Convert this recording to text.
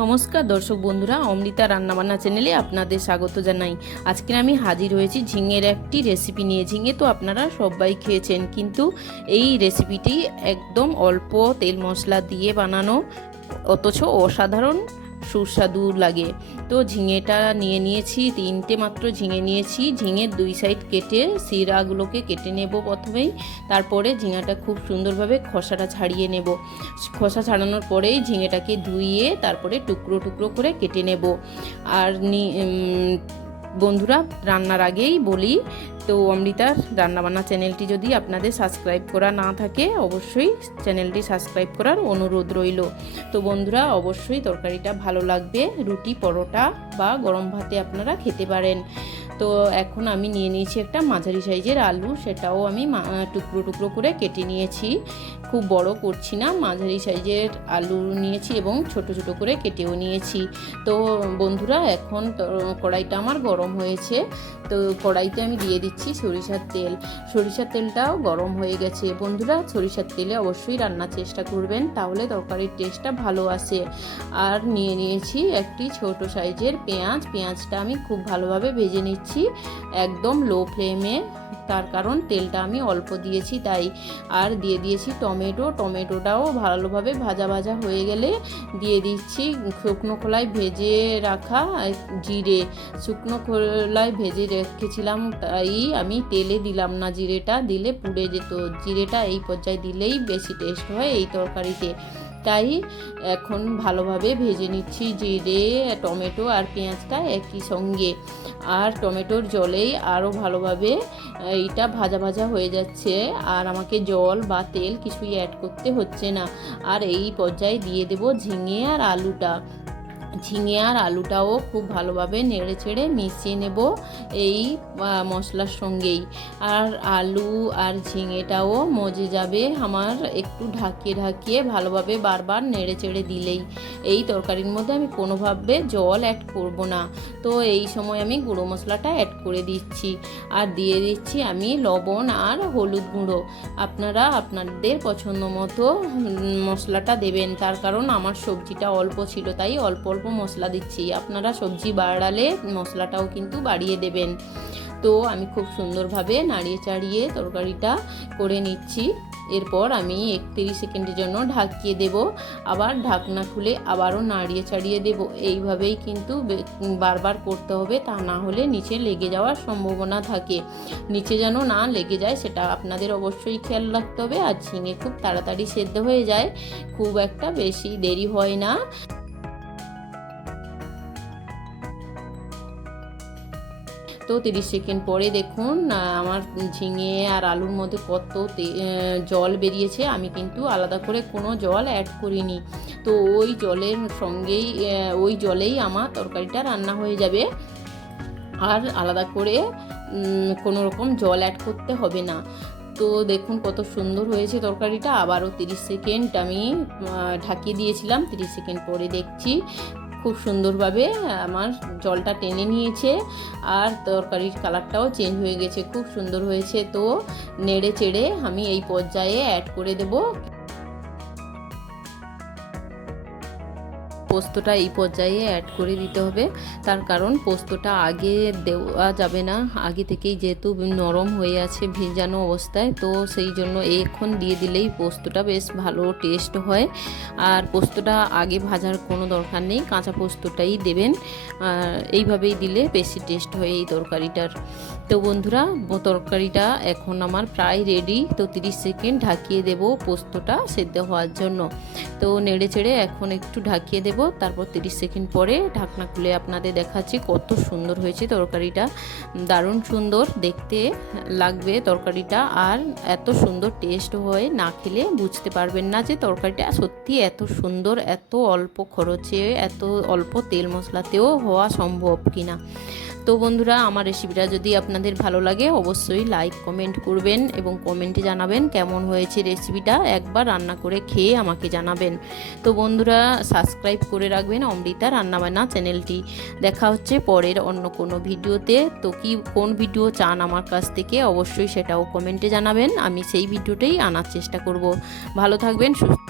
নমস্কার দর্শক বন্ধুরা, অমৃতা রান্নাবান্না চ্যানেলে আপনাদের স্বাগত জানাই। আজকে আমি হাজির হয়েছি ঝিঙের একটি রেসিপি নিয়ে। ঝিঙে তো আপনারা সবাই খেয়েছেন, কিন্তু এই রেসিপিটি একদম অল্প তেল মশলা দিয়ে বানানো, অথচ অসাধারণ সুস্বাদু লাগে। তো ঝিঙেটা নিয়েছি, 3টে মাত্র ঝিঙে নিয়েছি। ঝিঙের 2 সাইড কেটে শিরাগুলোকে কেটে নেব প্রথমেই, তারপরে ঝিঙাটা খুব সুন্দরভাবে খোসাটা ছাড়িয়ে নেব। খোসা ছাড়ানোর পরেই ঝিঙেটাকে ধুইয়ে তারপরে টুকরো টুকরো করে কেটে নেব। আর বন্ধুরা, রান্নার আগেই বলি, তো অমৃতার রান্নাবান্না চ্যানেলটি যদি আপনাদের সাবস্ক্রাইব করা না থাকে, অবশ্যই চ্যানেলটি সাবস্ক্রাইব করার অনুরোধ রইল। তো বন্ধুরা, অবশ্যই তরকারিটা ভালো লাগবে, রুটি, পরোটা বা গরম ভাতে আপনারা খেতে পারেন। তো এখন আমি নিয়ে নিয়েছি একটা মাঝারি সাইজের আলু, সেটাও আমি টুকরো টুকরো করে কেটে নিয়েছি। খুব বড় করছি না, মাঝারি সাইজের আলু নিয়েছি এবং ছোট ছোট করে কেটেও নিয়েছি। তো বন্ধুরা, এখন কড়াইটা আমার গরম হয়েছে। তো কড়াইতে আমি দিয়ে দিচ্ছি সরিষার তেল। সরিষার তেলটাও গরম হয়ে গেছে। বন্ধুরা, সরিষার তেলে অবশ্যই রান্নার চেষ্টা করবেন, তাহলে তরকারির টেস্টটা ভালো আসে। আর নিয়ে নিয়েছি একটি ছোট সাইজের পেঁয়াজ। পেঁয়াজটা আমি খুব ভালোভাবে ভেজে নিচ্ছি, একদম লো ফ্লেমে, তার কারণ তেলটা আমি অল্প দিয়েছি তাই। আর দিয়ে দিয়েছি টমেটোটাও ভালোভাবে ভাজা ভাজা হয়ে গেলে দিয়ে দিচ্ছি শুকনো খোলায় ভেজে রাখা জিরে। শুকনো খোলায় ভেজে রেখেছিলাম, তাই আমি তেলে দিলাম না, জিরেটা দিলে পুড়ে যেত। জিরেটা এই পর্যায়ে দিলেই বেশি টেস্ট হয় এই তরকারিতে। তাই এখন ভালোভাবে ভেজে নিচ্ছি জিরে, টমেটো আর পেঁয়াজটা একই সঙ্গে। আর টমেটোর জলেই আরও ভালোভাবে এইটা ভাজা ভাজা হয়ে যাচ্ছে, আর আমাকে জল বা তেল কিছুই অ্যাড করতে হচ্ছে না। আর এই পর্যায়ে দিয়ে দেব ঝিঙে আর আলুটা। ঝিঙে আর আলুটাও খুব ভালোভাবে নেড়ে চেড়ে মিশিয়ে নেব এই মশলার সঙ্গেই। আর আলু আর ঝিঙেটাও মজে যাবে আমার একটু ঢাকিয়ে ভালোভাবে বারবার নেড়ে চেড়ে দিলেই। এই তরকারির মধ্যে আমি কোনোভাবে জল অ্যাড করব না। তো এই সময় আমি গুঁড়ো মশলাটা অ্যাড করে দিচ্ছি, আর দিয়ে দিচ্ছি আমি লবণ আর হলুদ গুঁড়ো। আপনারা আপনাদের পছন্দ মতো মশলাটা দেবেন, তার কারণ আমার সবজিটা অল্প ছিল তাই অল্প অল্প মশলা দিচ্ছি। আপনারা সবজি বাড়ালে মশলাটাও কিন্তু বাড়িয়ে দেবেন। তো আমি খুব সুন্দরভাবে নাড়িয়ে চাড়িয়ে তরকারিটা করে নিচ্ছি। এরপর আমি 31 সেকেন্ডের জন্য ঢাকিয়ে দেব, আবার ঢাকনা খুলে আবারও নাড়িয়ে চাড়িয়ে দেব। এইভাবেই কিন্তু বারবার করতে হবে, তা না হলে নিচে লেগে যাওয়ার সম্ভাবনা থাকে। নিচে যেন না লেগে যায় সেটা আপনাদের অবশ্যই খেয়াল রাখতে হবে। আর ঝিঙে খুব তাড়াতাড়ি সেদ্ধ হয়ে যায়, খুব একটা বেশি দেরি হয় না। তো 30 সেকেন্ড পরে দেখুন আমার ঝিঙে আর আলুর মধ্যে কত জল বেরিয়েছে। আমি কিন্তু আলাদা করে কোনো জল অ্যাড করিনি। তো ওই জলের সঙ্গেই ওই জলেই আমার তরকারিটা রান্না হয়ে যাবে, আর আলাদা করে কোনো রকম জল অ্যাড করতে হবে না। তো দেখুন কত সুন্দর হয়েছে তরকারিটা। আবারও 30 সেকেন্ড আমি ঢাকিয়ে দিয়েছিলাম। 30 সেকেন্ড পরে দেখছি খুব সুন্দরভাবে আমার জলটা টেনে নিয়েছে, আর তরকারির কালারটাও চেঞ্জ হয়ে গেছে, খুব সুন্দর হয়েছে। তো নেড়ে চেড়ে আমি এই পর্যায়ে অ্যাড করে দেব পোস্তটা। এই পর্যায়ে অ্যাড করে দিতে হবে, তার কারণ পোস্তটা আগে দেওয়া যাবে না, আগে থেকেই যেহেতু নরম হয়ে আছে ভেজানো অবস্থায়, তো সেই জন্য এখন দিয়ে দিলেই পোস্তটা বেশ ভালো টেস্ট হয়। আর পোস্তটা আগে ভাজার কোনো দরকার নেই, কাঁচা পোস্তটাই দেবেন, এইভাবেই দিলে বেশি টেস্ট হয় এই তরকারিটার। তো বন্ধুরা, তরকারিটা এখন আমার প্রায় রেডি। তো 30 সেকেন্ড ঢাকিয়ে দেব পোস্তটা সেদ্ধ হওয়ার জন্য। তো নেড়ে চেড়ে এখন একটু ঢাকিয়ে দেব, তারপর 30 সেকেন্ড পরে ঢাকনা খুলে আপনাদের দেখাচ্ছি কত সুন্দর হয়েছে তরকারিটা। দারুণ সুন্দর দেখতে লাগবে তরকারিটা, আর এত সুন্দর টেস্ট হয়, না খেলে বুঝতে পারবেন না যে তরকারিটা সত্যি এত সুন্দর, এত অল্প খরচে, এত অল্প তেল মশলাতেও হওয়া সম্ভব কিনা। তো বন্ধুরা, আমার রেসিপিটা যদি আপনাদের ভালো লাগে অবশ্যই লাইক কমেন্ট করবেন এবং কমেন্টে জানাবেন কেমন হয়েছে রেসিপিটা। একবার রান্না করে খেয়ে আমাকে জানাবেন। তো বন্ধুরা, সাবস্ক্রাইব করে রাখবেন অমৃতা রান্নাবান্না চ্যানেলটি। দেখা হচ্ছে পরের অন্য কোনো ভিডিওতে। তো কোন ভিডিও চান আমার কাছ থেকে অবশ্যই সেটাও কমেন্টে জানাবেন, আমি সেই ভিডিওটাই আনার চেষ্টা করব। ভালো থাকবেন, সুস্থ